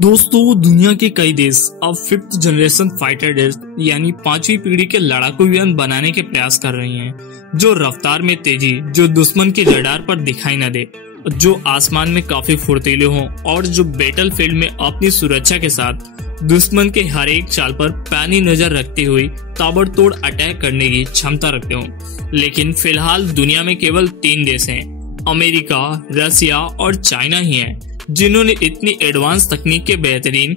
दोस्तों, दुनिया के कई देश अब 5th जनरेशन फाइटर जेट यानी 5वीं पीढ़ी के लड़ाकू विमान बनाने के प्रयास कर रही हैं, जो रफ्तार में तेजी, जो दुश्मन के रडार पर दिखाई न दे, जो आसमान में काफी फुर्तीले हों और जो बैटल फील्ड में अपनी सुरक्षा के साथ दुश्मन के हर एक चाल पर पैनी नजर रखते हुए ताबड़तोड़ अटैक करने की क्षमता रखते हों। लेकिन फिलहाल दुनिया में केवल 3 देश हैं, अमेरिका, रसिया और चाइना ही हैं, जिन्होंने इतनी एडवांस तकनीक के बेहतरीन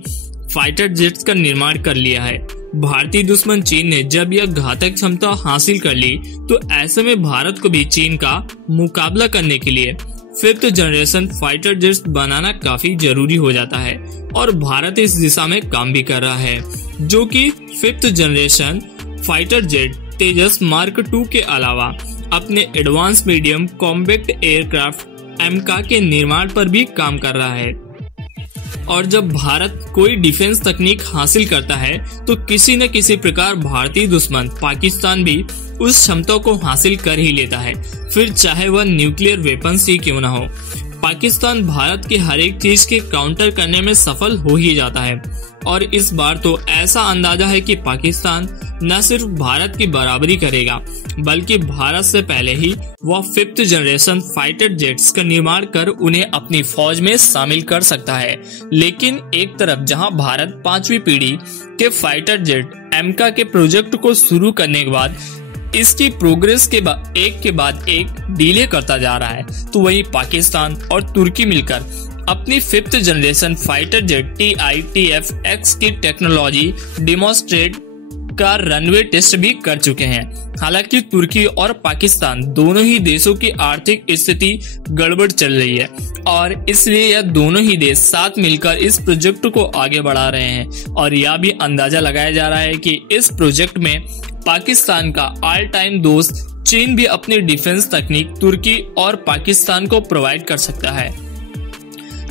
फाइटर जेट्स का निर्माण कर लिया है। भारतीय दुश्मन चीन ने जब यह घातक क्षमता हासिल कर ली, तो ऐसे में भारत को भी चीन का मुकाबला करने के लिए 5th जनरेशन फाइटर जेट्स बनाना काफी जरूरी हो जाता है और भारत इस दिशा में काम भी कर रहा है, जो कि 5th जनरेशन फाइटर जेट तेजस मार्क 2 के अलावा अपने एडवांस मीडियम कॉम्पैक्ट एयरक्राफ्ट एमका के निर्माण पर भी काम कर रहा है। और जब भारत कोई डिफेंस तकनीक हासिल करता है, तो किसी न किसी प्रकार भारतीय दुश्मन पाकिस्तान भी उस क्षमता को हासिल कर ही लेता है, फिर चाहे वह न्यूक्लियर वेपन्स ही क्यों न हो। पाकिस्तान भारत के हर एक चीज के काउंटर करने में सफल हो ही जाता है और इस बार तो ऐसा अंदाजा है कि पाकिस्तान न सिर्फ भारत की बराबरी करेगा, बल्कि भारत से पहले ही वह 5th जनरेशन फाइटर जेट्स का निर्माण कर उन्हें अपनी फौज में शामिल कर सकता है। लेकिन एक तरफ जहां भारत 5वीं पीढ़ी के फाइटर जेट एमका के प्रोजेक्ट को शुरू करने के बाद इसकी प्रोग्रेस के बाद एक डिले करता जा रहा है, तो वहीं पाकिस्तान और तुर्की मिलकर अपनी 5th generation fighter jet TITF-X की टेक्नोलॉजी डेमोन्स्ट्रेट का रनवे टेस्ट भी कर चुके हैं। हालांकि तुर्की और पाकिस्तान दोनों ही देशों की आर्थिक स्थिति गड़बड़ चल रही है और इसलिए यह दोनों ही देश साथ मिलकर इस प्रोजेक्ट को आगे बढ़ा रहे हैं और यह भी अंदाजा लगाया जा रहा है कि इस प्रोजेक्ट में पाकिस्तान का ऑल टाइम दोस्त चीन भी अपनी डिफेंस तकनीक तुर्की और पाकिस्तान को प्रोवाइड कर सकता है,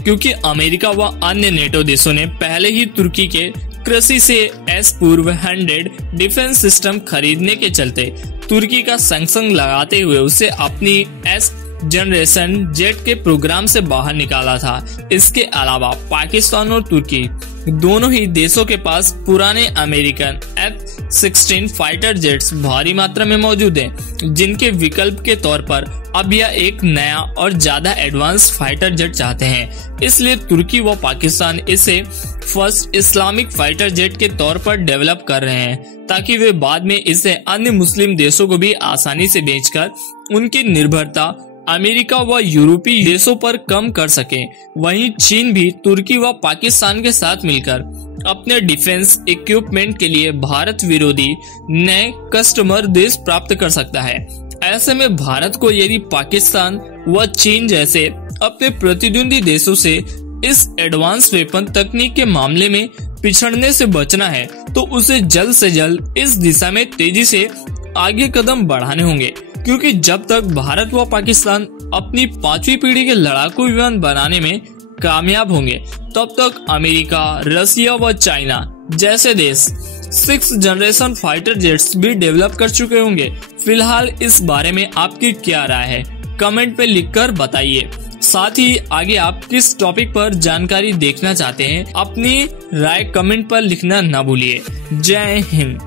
क्योंकि अमेरिका व अन्य नेटो देशों ने पहले ही तुर्की के कृषि से S-400 डिफेंस सिस्टम खरीदने के चलते तुर्की का संग लगाते हुए उसे अपनी S जनरेशन जेट के प्रोग्राम से बाहर निकाला था। इसके अलावा पाकिस्तान और तुर्की दोनों ही देशों के पास पुराने अमेरिकन F-16 फाइटर जेट्स भारी मात्रा में मौजूद हैं, जिनके विकल्प के तौर पर अब यह एक नया और ज्यादा एडवांस फाइटर जेट चाहते हैं। इसलिए तुर्की व पाकिस्तान इसे फर्स्ट इस्लामिक फाइटर जेट के तौर पर डेवलप कर रहे हैं, ताकि वे बाद में इसे अन्य मुस्लिम देशों को भी आसानी से बेचकर उनकी निर्भरता अमेरिका व यूरोपीय देशों पर कम कर सके। वहीं चीन भी तुर्की व पाकिस्तान के साथ मिलकर अपने डिफेंस इक्विपमेंट के लिए भारत विरोधी नए कस्टमर देश प्राप्त कर सकता है। ऐसे में भारत को यदि पाकिस्तान व चीन जैसे अपने प्रतिद्वंदी देशों से इस एडवांस वेपन तकनीक के मामले में पिछड़ने से बचना है, तो उसे जल्द से जल्द इस दिशा में तेजी से आगे कदम बढ़ाने होंगे, क्योंकि जब तक भारत व पाकिस्तान अपनी 5वीं पीढ़ी के लड़ाकू विमान बनाने में कामयाब होंगे, तब तक अमेरिका, रसिया व चाइना जैसे देश 6th जनरेशन फाइटर जेट्स भी डेवलप कर चुके होंगे। फिलहाल इस बारे में आपकी क्या राय है, कमेंट में लिखकर बताइए। साथ ही आगे आप किस टॉपिक पर जानकारी देखना चाहते हैं, अपनी राय कमेंट पर लिखना ना भूलिए। जय हिंद।